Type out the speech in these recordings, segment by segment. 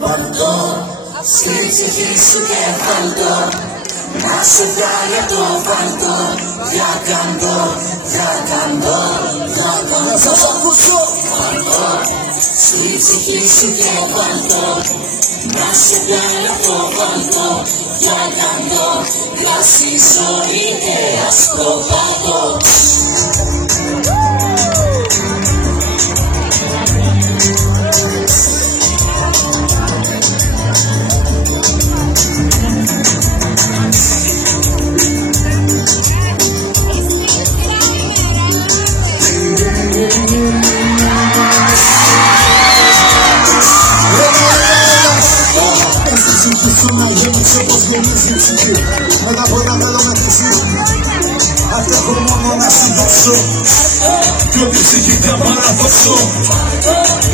Βαλτό, στη ψυχή σου και βαλτό, να σε βγάλει απ' το βαλτό. Για καντό, για καντό, για καντό. Να σας ακούσω. Βαλτό, στη ψυχή σου και βαλτό, να σε βγάλει απ' το βαλτό. Για καντό, κρασί, ζωή και αστροπάτο. Να γέμισε όπως γεμίζει η ψυχή. Μετά από ένα μέλλον με χρυσή, αντέχω μόνο να σου δώσω κι ό,τι ψυχή θα παραδώσω.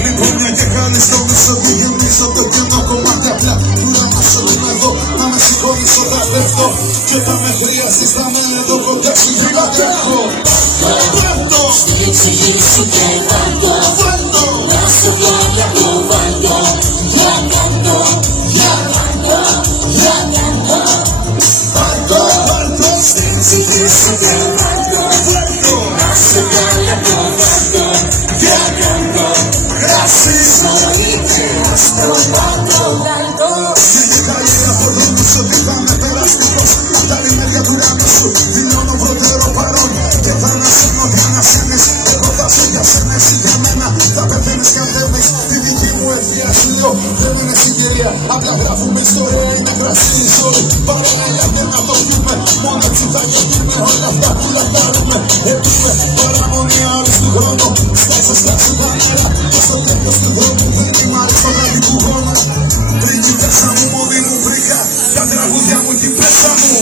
Λοιπόν μια και κάνεις το μισό και γεμίσω το κενό κομμάτι. Απλά του να μάσω την εδώ, να με σηκώνεις όταν πέφτω. Και θα με χρειαστείς θα μένει εδώ κοντά σου γύρω και έχω. Βέντο, στη ψυχή σου και βέντο, βέντο, να σε βγάλει απ' το βέντο. Για καντό, για καντό, για καντό. βέντο, βέντο, Στη ψυχή σου και βέντο, βέντο, να σε βγάλει απ' το βέντο. Για καντό, κρασί, ζωή και αστροπάτο. γενικά είναι από εδώ μισό ότι θα με περαστικός. Απ' τα ρημέρια του ουρανού σου δηλώνω πρώτερο παρόν. Και θα ανασύνω και ανασύνεις. Εγώ θα σε για σένα, εσύ για μένα. Θα πεθαίνεις κι αν θέλεις. Τη δική μου ευθεία σου λέω δεν είναι συγγερία. Απλά γράφουμε ιστορία, είναι πράσινη ζωή. Παρόλα για μένα το πούμε. Μόνο έτσι θα γίνουμε όλα αυτά που λαχτάρουμε. Έχουμε παραμονή άλλους του χρόνου. Στάξε, στάξε κανένα. Και στο τέλος του δρόμου δίνει μάρι στο τραγικού χρόνου. Πριγκίπεσσα μου, μόνη μου βρήκα τα τραγούδια μου την πέσα μου.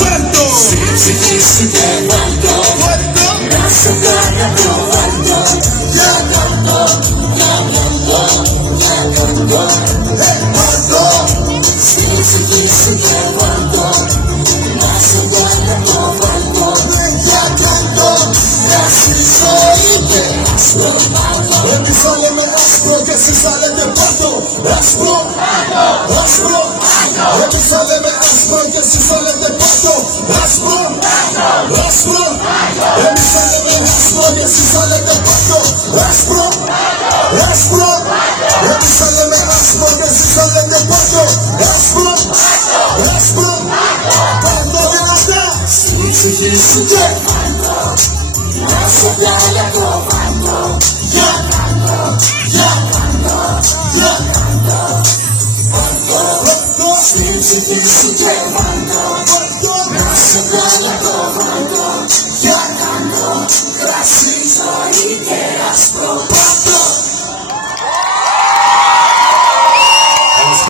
Βέντο, Στη ψυχή σου και βέντο, βέντο, να σε βγάλει απ' το βέντο. Για καντό, για καντό, για καντό. βέντο, Στη ψυχή σου και βέντο, να σε βγάλει απ' το βέντο. για καντό. Κρασί, ζωή και αστροπάτο. Εμείς θα λέμε άσπρο και εσείς θα λέτε πάτο. Άσπρο, άσπρο. Εμείς θα λέμε άσπρο και εσείς θα λέτε πάτο. Άσπρο, άσπρο. Εμείς θα λέμε άσπρο και εσείς θα λέτε πάτο. Άσπρο, άσπρο. Εμείς θα λέμε άσπρο και εσείς θα λέτε πάτο. Άσπρο, άσπρο. Πάτο δυνατά. Στη ψυχή σου και βέντο, να σε βγάλει απ' το βέντο. Για καντό, για καντό, για καντό. Βέντο, Στη ψυχή σου και βέντο, βέντο, να σε βγάλει απ' το βέντο.